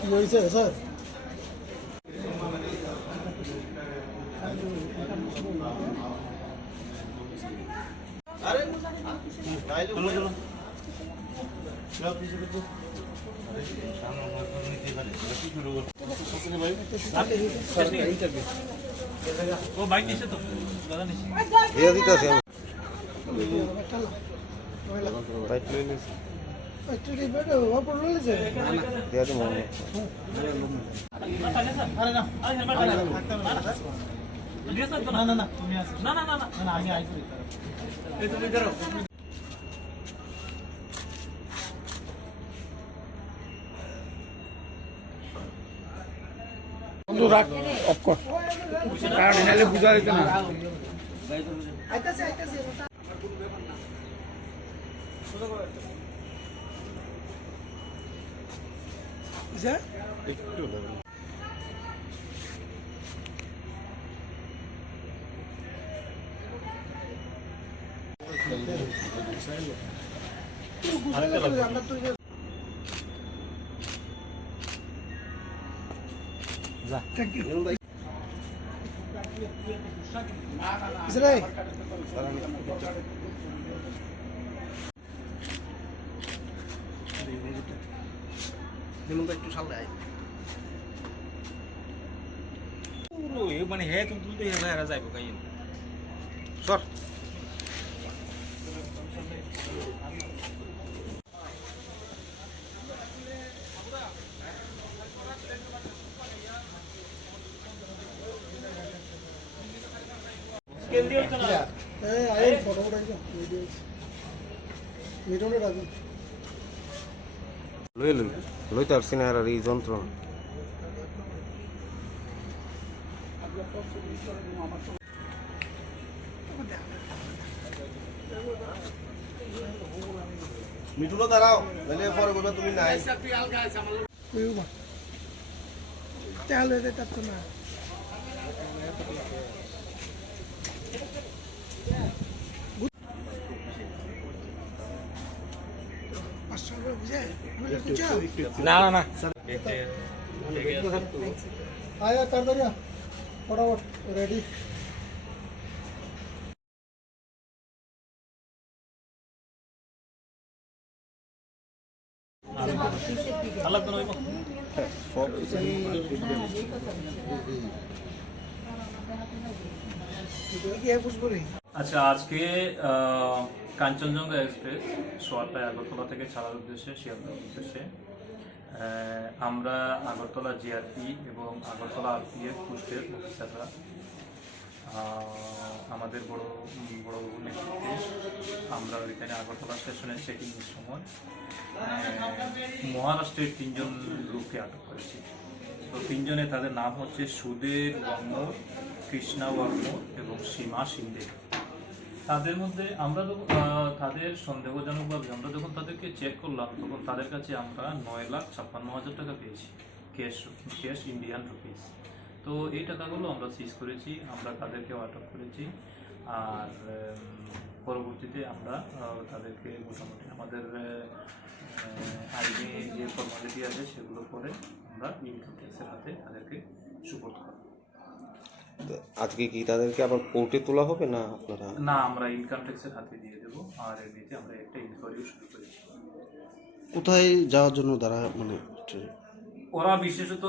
কি হয়েছে স্যার? ও বাইক নিছে তো দাদা নিছে দিয়ে দিতেছি আমি বাইক লই নিছি একটু বেড়ে ওপর লই লিছে দিয়ে দিই মনে আরে না আরে হেলমেট না না না তুমি আসো না না না না আগে আইছো এই তুমি ধরো বন্ধু রাখ অফ কর কারণ নালে বুঝা যেত না আইতাছে আইতাছে যা একটু আমরা তো যা থ্যাংক ইউ ইসরাই একটু সামনে আয় পুরো এ মানে হে তুমি তুলতে হেরা যাইবো কাই সর স্কেল দিও তো না এই আই ফটো উঠাইছো ভিডিও মিরনে রাখো লইতে পারছি না আর এই যন্ত্রণা মিঠুনো দাঁড়াও তাহলে পরে বলবে তুমি নাই কইবা তাহলে এটা তো না না না না आया कर दरिया फटाफट रेडी अलग तो नहीं আচ্ছা আজকে কাঞ্চনজঙ্ঘা এক্সপ্রেস সোয়াটায় আগরতলা থেকে ছাড়ার উদ্দেশ্যে শিয়ালদার উদ্দেশ্যে আমরা আগরতলা জিআরপি এবং আগরতলা আরপিএফ পোস্টের অফিসাররা আমাদের বড় নেতৃত্বে আমরা ওইখানে আগরতলা স্টেশনের চেকিংয়ের সময় মহারাষ্ট্রের 3 জন লোককে আটক করেছি। তো 3 জনে তাদের নাম হচ্ছে সুদেব ওয়ার্মোর, কৃষ্ণা ওয়ার্মোর এবং সীমা সিন্দে। তাদের মধ্যে আমরা যখন তাদের সন্দেহজনকভাবে আমরা যখন তাদেরকে চেক করলাম তখন তাদের কাছে আমরা 9,56,000 টাকা পেয়েছি ক্যাশ ইন্ডিয়ান রুপিস। তো এই টাকাগুলো আমরা সিজ করেছি, আমরা তাদেরকেও আটক করেছি। আর পরবর্তীতে আমরা তাদেরকে মোটামুটি আমাদের আইনে যে ফর্মালিটি আছে সেগুলো করে আমরা ইনকাম ট্যাক্সের হাতে তাদেরকে সুপোর্ট করব। আজকে কি তাদেরকে আবার কোর্টে তোলা হবে না আপনারা? না, আমরা ইনকাম ট্যাক্সের হাতে দিয়ে দেবো। আর এমনিতে আমরা একটা ইনকোয়ারিও শুরু করেছি। কোথায় যাওয়ার জন্য তারা মানে ওরা বিশেষত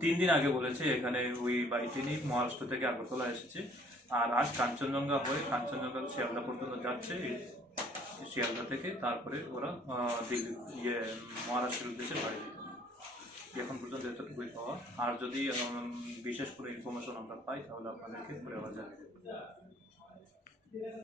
3 দিন আগে বলেছে এখানে ওই বাইকে নিয়ে মহারাষ্ট্র থেকে আগরতলা এসেছে। আর আজ কাঞ্চনজঙ্ঘা হয়ে কাঞ্চনজঙ্ঘা শিয়ালদা পর্যন্ত যাচ্ছে। শিয়ালদা থেকে তারপরে ওরা দিল্লি মহারাষ্ট্রের উদ্দেশ্যে বাড়ি যেতে হবে। এখন পর্যন্ত এতটুকুই পাওয়া। আর যদি বিশেষ করে ইনফরমেশন আমরা পাই তাহলে আপনাদেরকে পরে আবার জানিয়ে দেব।